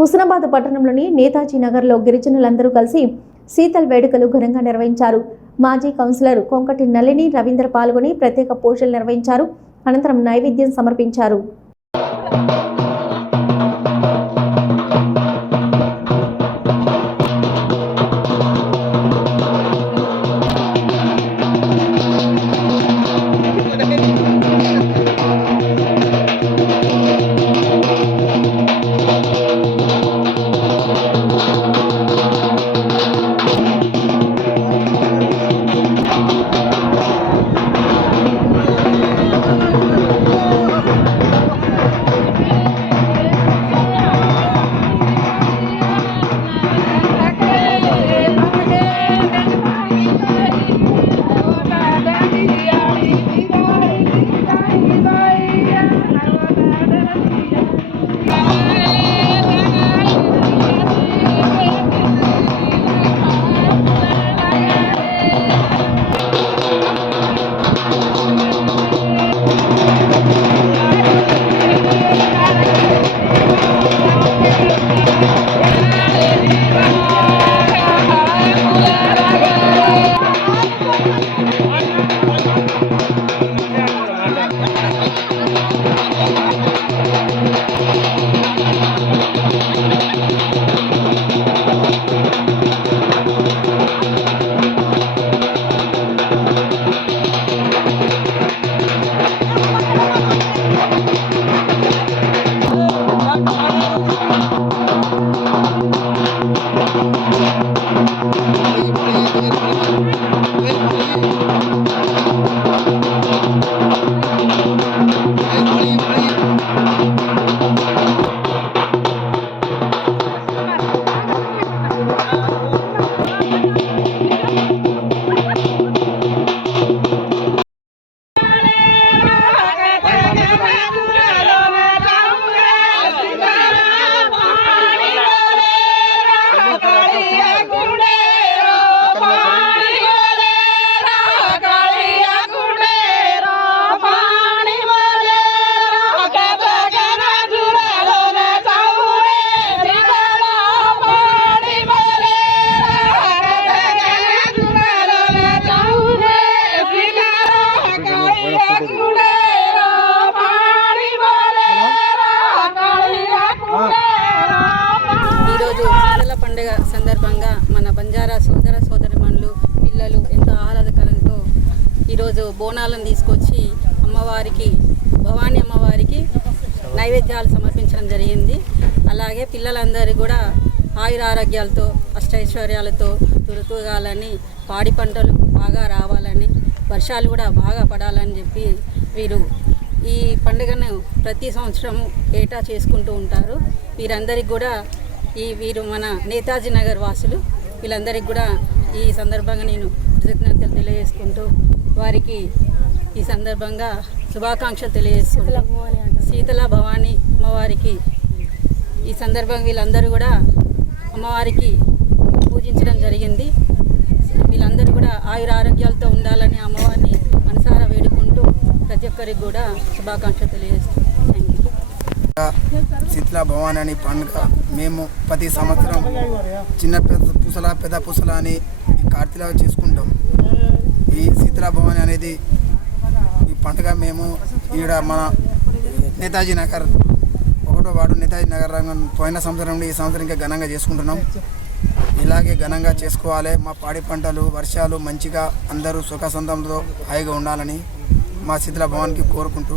హుస్నాబాద్ పట్టణంలోని నేతాజీ నగర్లో గిరిజనులందరూ కలిసి శీతల్ వేడుకలు ఘనంగా నిర్వహించారు. మాజీ కౌన్సిలర్ కొంకటి నళిని రవీంద్ర పాల్గొని ప్రత్యేక పూజలు నిర్వహించారు. అనంతరం నైవేద్యం సమర్పించారు. ఈరోజు పిల్లల పండుగ సందర్భంగా మన బంజారా సోదర సోదరిమణులు పిల్లలు ఎంతో ఆహ్లాదకరంతో ఈరోజు బోనాలను తీసుకొచ్చి అమ్మవారికి భవానీ అమ్మవారికి నైవేద్యాలు సమర్పించడం జరిగింది. అలాగే పిల్లలందరూ కూడా ఆయురారోగ్యాలతో అష్టైశ్వర్యాలతో తురుతూగాలని, పాడి పంటలు బాగా రావాలని, వర్షాలు కూడా బాగా పడాలని చెప్పి వీరు ఈ పండుగను ప్రతి సంవత్సరం ఏటా చేసుకుంటూ ఉంటారు. వీరందరికీ కూడా వీరు మన నేతాజీ నగర్ వాసులు. వీళ్ళందరికీ కూడా ఈ సందర్భంగా నేను కృతజ్ఞతలు తెలియజేసుకుంటూ వారికి ఈ సందర్భంగా శుభాకాంక్షలు తెలియజేసుకుంటూ శీతల భవానీ అమ్మవారికి ఈ సందర్భంగా వీళ్ళందరూ కూడా అమ్మవారికి పూజించడం జరిగింది. వీళ్ళందరూ కూడా ఆయుర ఆరోగ్యాలతో ఉండాలని అమ్మవారిని మనసారా వేడుకుంటూ ప్రతి ఒక్కరికి కూడా శుభాకాంక్షలు తెలియజేస్తున్నాం. శీతల భవానీ అని పండుగ మేము ప్రతి సంవత్సరం చిన్న పెద్ద పూసల అని కార్తీలో చేసుకుంటాం. ఈ శీతల భవానీ అనేది ఈ పండుగ మేము ఈడ మన నేతాజీ నగర్ 1వ వార్డు నేతాజీ నగర్ రంగం పోయిన సంవత్సరం నుండి ఈ సంవత్సరం ఇంకా ఘనంగా చేసుకుంటున్నాం. ఇలాగే ఘనంగా చేసుకోవాలి. మా పాడి పంటలు వర్షాలు మంచిగా అందరూ సుఖ సంతంతో హాయిగా ఉండాలని మా శీతల భవానికి కోరుకుంటూ